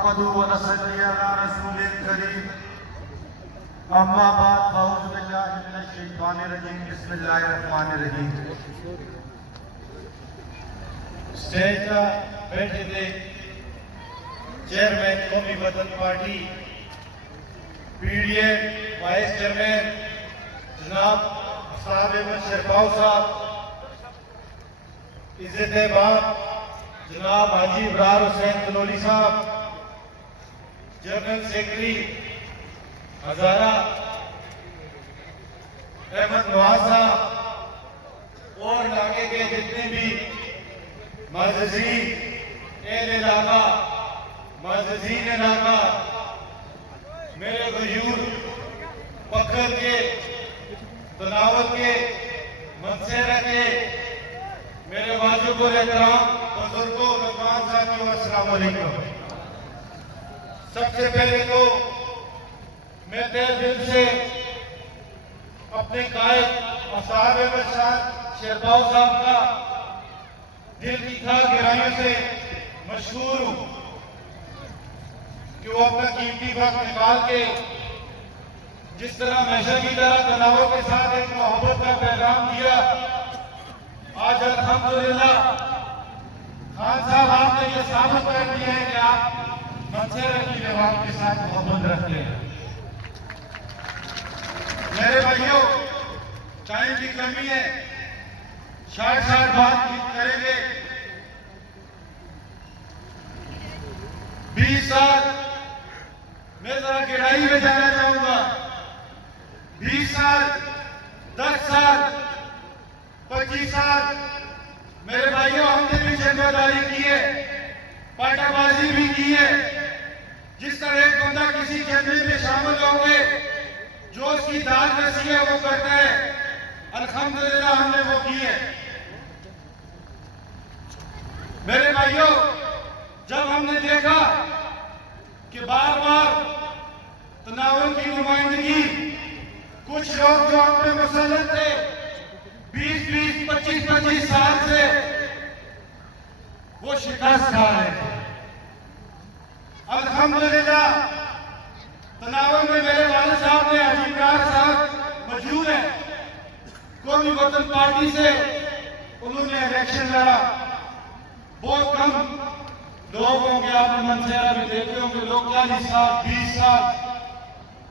नहमदुहु व नसल्ली अला रसूलिल करीम। अम्मा बाद फ़अऊज़ु बिल्लाहि मिनश शैतानिर रजीम। बिस्मिल्लाहिर रहमानिर रहीम। स्टेज पर बैठे थे चेयरमैन कौमी वतन पार्टी पीडीए वाइस चेयरमैन जनाब साहब अहमद शेरपाव साहब, इज़्ज़त बाप जनाब हाजी इब्रार हुसैन तनोली साहब, जनरल सेक्रेटरी हजारा अहमद नवाज साहब और इलाके के जितने भी मज़ीज़ीन इलाका, मज़ीज़ीन इलाका, मेरे गयूर पखर के, तनावत के, मनसेरा के मेरे वाजिब और एहतराम बुजुर्गों, नौजवान साथियों, अस्सलाम वालेकुम। सबसे पहले तो मैं तहे दिल से अपने कायद साहब अहमद शेरपाव साहब का दिल की गहराइयों से मशहूर हूँ कि वो अपना कीमती वक्त निकाल के जिस तरह हमेशा की तरह तनावों के साथ एक मोहब्बत का पैगाम दिया। आज अल्हम्दुलिल्लाह खान साहब आपने ये साबित कर दिया है कि आप मनसेरा की जवाब के साथ मोहब्बत रखते हैं। मेरे भाइयों, टाइम की कमी है, शायद बात करेंगे। 20 साल मैं जरा गहराई में जाना चाहूंगा। 20 साल, 10 साल, 25 साल मेरे भाइयों, हमने भी जिम्मेदारी की है, पाटाबाजी भी की है। जिस तरह एक बंदा किसी जंगल में शामिल होंगे, जो उसकी दाद रसी है वो करता है, अल्हम्दुलिल्लाह हमने वो की है। मेरे भाइयों, जब हमने देखा कि बार बार तनावुन की नुमाइंदगी कुछ लोग जो हम पे मुसल्लत थे 20-20, 25-25 साल से, वो शिकस्त खा रहे थे। अल्हम्दुलिल्लाह तनावुन में मेरे वालिद साहब ने, हाजी इब्रार साहब मौजूद है, कौमी वतन पार्टी से उन्होंने इलेक्शन लड़ा। बहुत कम लोग होंगे, आप मनसेरा में देखते होंगे लोग 40 साल, 20 साल,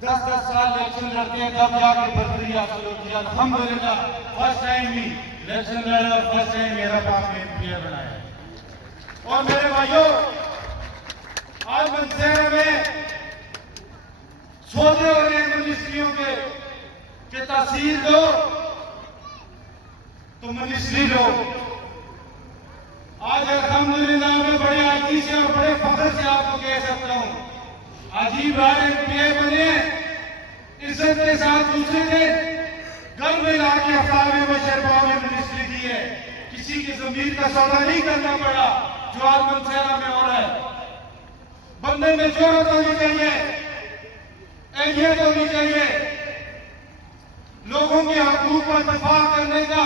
10-10 साल इलेक्शन लड़ते हैं, तब जाकर बर्तरी हासिल होती है। अल्हम्दुलिल्लाह फर्स्ट टाइम ही इलेक्शन लड़ा, फर्स्ट टाइम मेरा पास में एमपी बनाया। और मेरे भाइयों, आज मनसेरा में सौदे हो रहे मिनिस्ट्रियों के तहसील दो तो मिनिस्ट्री लो। आज अल्हम्दुलिल्लाह मैं बड़े आजी से और बड़े फख्र से आपको कह सकता हूँ, अजीब राय एमपीए बने, इज्जत के साथ दूसरे दिन घर में लाके अफताब अहमद शेरपाव ने मिनिस्ट्री दी है। किसी की जमीन का सौदा नहीं करना पड़ा जो आज मनसेरा में हो रहा है। बंदे में जोरत होनी चाहिए, अहलियत होनी चाहिए, लोगों के हकूक पर दफा करने का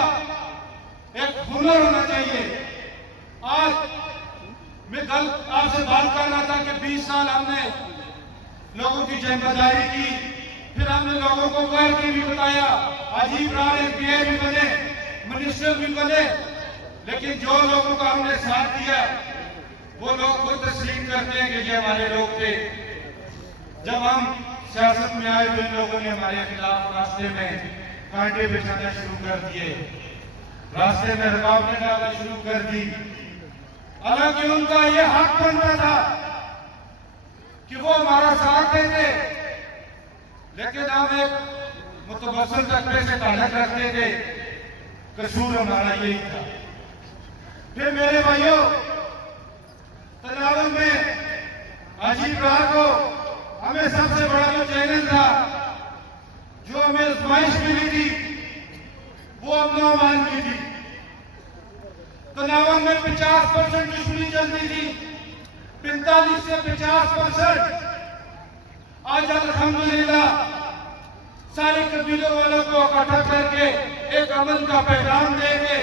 एक हुनर होना चाहिए। आज मैं कल आपसे बात कर रहा था कि 20 साल हमने लोगों की जिम्मेदारी की, फिर हमने लोगों को गैर की भी बताया, हाजी इब्रार एमपीए भी बने, मिनिस्टर भी बने, लेकिन जो लोगों का हमने साथ दिया वो लोग खुद तस्लीम करते हैं कि ये हमारे लोग थे। जब हम सियासत में आए तो इन लोगों ने हमारे खिलाफ रास्ते में कांटे बिछाना शुरू कर दिए, रास्ते में रुकावटें डालना शुरू कर दी। हालांकि उनका यह हक बनता था कि वो हमारा साथ देते, लेकिन हम एक मुतवस्सिल तबके से ताल्लुक रखते थे, कसूर हमारा यही था। फिर मेरे भाइयों, तनावुन में हाजी इब्रार को हमें सबसे बड़ा जो चैलेंज था, जो हमें आजमाइश मिली थी, वो अमन अमान की थी। तनावुन में 50% दुश्मनी चलती थी, 45 से 50%। आज अल्हम्दुलिल्लाह सारे कबीलों वालों को इकट्ठा करके एक अमन का पैगाम देंगे,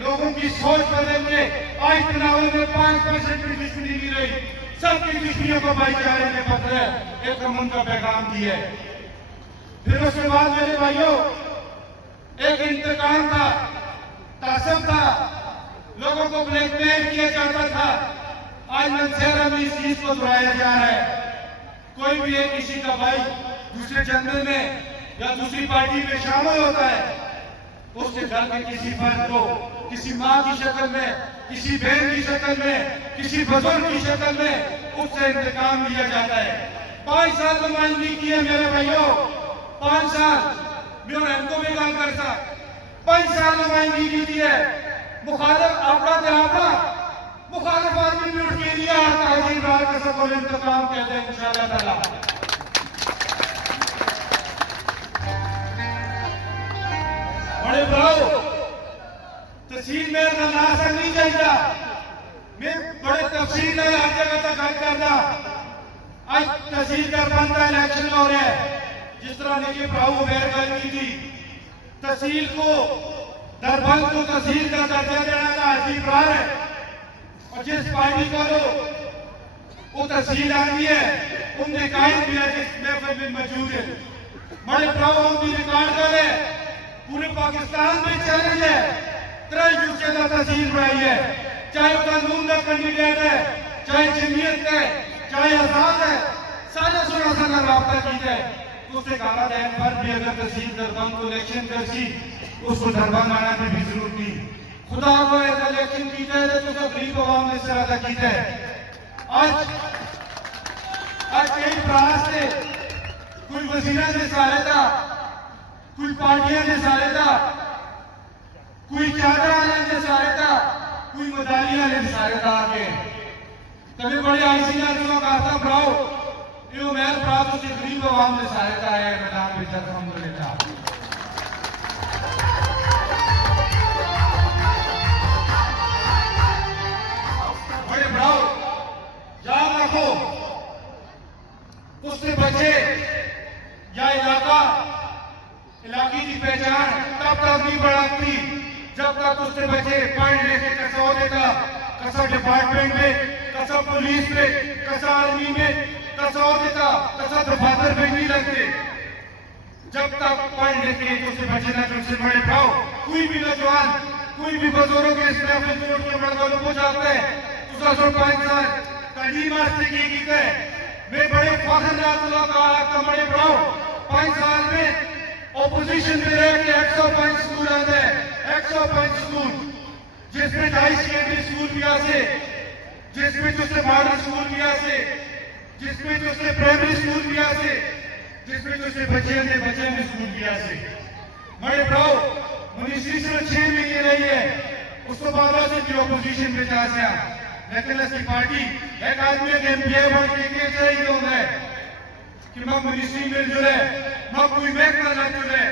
लोगों की सोच बदल के आज तनावुन में 5% भी दुश्मनी नहीं रही, सबकी दुश्मनियों को भाईचारे के पत्र एक अमन का पैगाम दिया। फिर उसके बाद मेरे भाइयों एक इंतकाम था, तासब था, लोगों को ब्लैकमेल किया जाता था। आज मंदसौर में इस चीज को दोहराया जा रहा है। कोई भी एक किसी का भाई दूसरे जंगल में या दूसरी पार्टी में शामिल होता है, उसके घर के किसी फर्द को किसी माँ की शक्ल में, किसी बहन की शक्ल में, किसी बुजुर्ग की शक्ल में उससे इंतकाम लिया जाता है। 5 साल नुमाइंदगी की है मेरे भाइयों, 5 साल मैं इनको भी काम करता, 5 साल नुमाइंदगी की है। मुखालिफ आपका देहापा मुखालिफ आदमी भी उठ के लिया तहजीब राज का सफल इंतकाम कहते हैं इंशाअल्लाह ताला। बड़े भाव तहसील में नासा नहीं चाहिए, मैं बड़े तफसील है हर जगह तक हल करना। आज तहसील का बनता इलेक्शन हो रहा है, जिस तरह ने भाव मेयर गल की थी, तहसील को दरबंद को तहसील का दर्जा देना का अजीब रार है। और जिस पार्टी का वो तहसील आदमी है उनके कायद भी है जिस महफिल में मौजूद है। बड़े प्रभाव की रिकॉर्ड कर पूरे पाकिस्तान में चैलेंज है, 3 यूके का तहसील बनाई है, चाहे वो कानून का कैंडिडेट है, चाहे जमीयत है, चाहे आजाद है, सारे सुना सारा रब्ता की जाए तो उससे कहा जाए पर भी अगर तहसील दरबार को इलेक्शन कर सी उसको दरबार आना की भी जरूरत नहीं। खुदा को इलेक्शन की जाए तो गरीब आवाम ने सराहना की जाए। आज कई प्रयास थे, कोई वजीरा ने सारे था, कोई पार्टियां ने सारे था, कोई चादर वाले ने सारे था, कोई मदारियां ने सारे था। आगे तभी बड़े आईसी ने कहा ब्राओ ये उमेर प्राप्त उसके गरीब आवाम ने सारे था है मैदान में जब हम लोग था। याद रखो उससे बचे या इलाके की पहचान तब तक नहीं बढ़ाती जब तक उससे बचे पढ़ लिखे कसा देगा, कसा डिपार्टमेंट में, कसा पुलिस में, कसा आर्मी में, कसा देगा, कसा दफातर में नहीं लगते। जब तक पढ़ लिखे उससे बचे ना उससे बड़े भाव कोई भी नौजवान, कोई भी बुजुर्ग इस के बड़े को जाते हैं 5 साल तालीम की गए। मैं बड़े फखर का बड़े बढ़ाओ 5 साल में ओपोजिशन में रह के 105 स्कूल आते हैं, 105 स्कूल जिसमें हाई सेकेंडरी स्कूल भी आसे, जिसमें दूसरे मॉडल स्कूल भी आसे, जिसमें दूसरे प्राइमरी स्कूल भी आसे, जिसमें दूसरे बच्चे में स्कूल भी आसे। बड़े बढ़ाओ मिनिस्ट्री से 6 महीने रही है, उसको बाद से भी ओपोजिशन में जा से लेकिन ऐसी पार्टी एक आदमी एक एमपीए बन के चाहिए होता है कि मैं मिनिस्ट्री में जुड़े, मैं कोई महकमा न जुड़े।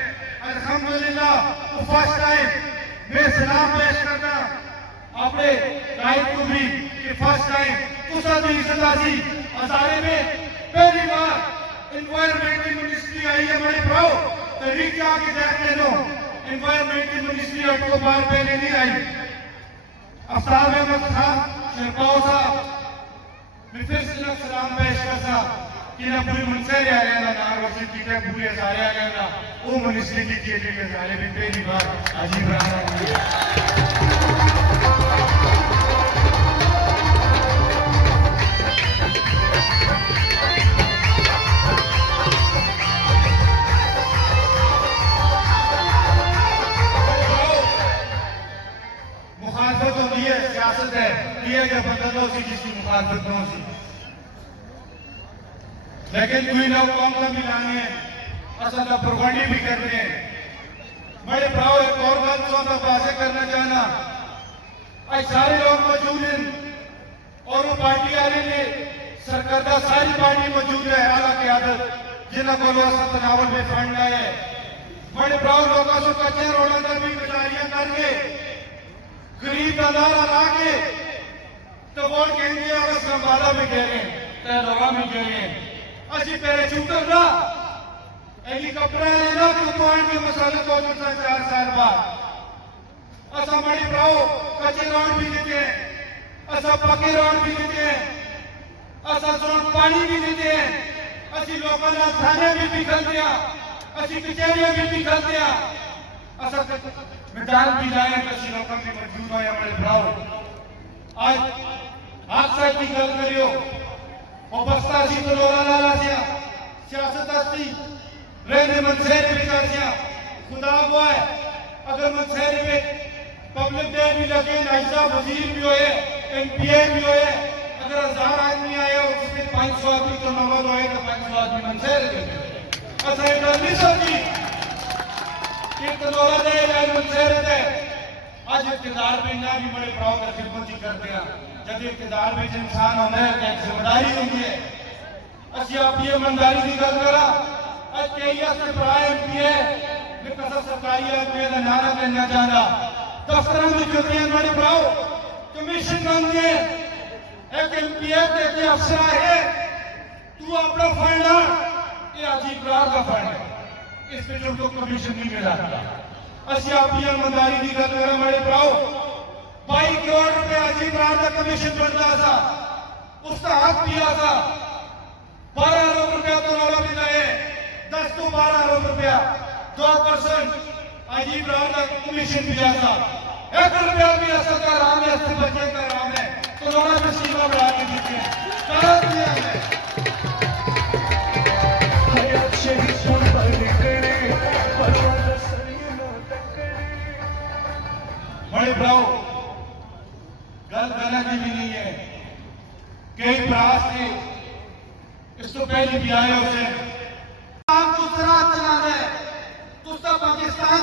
अल्हम्दुलिल्लाह वो फर्स्ट टाइम मैं सलाम पेश करता अपने गाइड को भी कि फर्स्ट टाइम तुसा दी सदासी हजारे में पहली बार एनवायरमेंट की मिनिस्ट्री आई है। बड़े भाव तरीके आगे देखते लो एनवायरमेंट की मिनिस्ट्री 8 बार पहले नहीं आई। अफ्ताब अहमद खान शेरपाओ साहब मैं फिर से सलाम पेश करता कि ना पूरी मुनसर आ गया ना रोशन की पूरी हजारे आ गया ना वो मिनिस्ट्री की चीजें के हजारे में पहली बार अजीब रहा। सियासत है ये क्या बदलो सी जिसकी मुखालफत न सी, लेकिन कोई लोग कौन सा भी लाने असल प्रोगंडी भी करते हैं। बड़े भाव एक और बात तो वाजे करना चाहना आज सारे लोग मौजूद हैं और वो पार्टी वाले ने सरकार सारी पार्टी मौजूद है आला क़यादत जिन्होंने को तनावल में फंड आए है। बड़े भाव लोगों को कच्चे रोडों पर भी कटारियां करके गरीब का नारा ला के तो वोट कहेंगे और संभाला में कह रहे हैं तहलवा में कह रहे हैं अच्छी पहले चुकर ना हेलीकॉप्टर लेना तो पॉइंट के मसाले को 4 साल बाद असा बड़ी भाव कच्चे रोड भी देते हैं, असा पक्के रोड भी देते हैं, असा सोन पानी भी देते हैं असी लोगों ने थाने भी पिघल दिया असी कचहरियां भी पिघल दिया असा मैदान भी जाए कसी लोगों में मौजूद है हमारे भराओ आज हादसा की गल करियो और बस्ता सी तो लोला लाला सिया सियासत अस्ती रहने मनसेरे विचासिया खुदा हुआ है अगर मनसेरे में पब्लिक डे भी लगे नाइसा वजीर भी होए एमपीए भी होए अगर 1000 आदमी आए और उसमें 500 आदमी तो नवाज होए तो 500 आदमी मनसेरे के ऐसा एक गल नहीं सोची कि तनोला दे या मनसेरे दे आज इक़्तिदार में ना भी बड़े प्राउड कर खिदमत ही करते हैं जब इक़्तिदार में इंसान होना है एक जिम्मेदारी होती है असि आप ये ईमानदारी की गल करा आज कई से बड़ा एमपीए मैं कसा सरकारी आदमी का नारा करना चाहता दफ्तर में जो बड़े प्राओ कमीशन बन गए एक एमपीए के अफसर है तू अपना फंड ये अजीब प्रकार का फंड है इस पे जो कमीशन नहीं मिला असि आप ये ईमानदारी की गल करा बड़े प्राओ 22 करोड़ रुपए अजीब प्रकार का कमीशन बनता था उसका हक दिया था 12 लाख रुपया तो नौला मिला है 10 तो 12 लाख रुपया 2% अजीब राम का कमीशन दिया था 1 रुपया भी असर का राम है असर बच्चे का राम है तो नौला में सीमा बढ़ा के दीजिए करा दिया है बड़े ब्राउ गल करना की भी नहीं है कई प्रास थे इस तो पहले भी आए उसे आप दूसरा चला है तो पाकिस्तान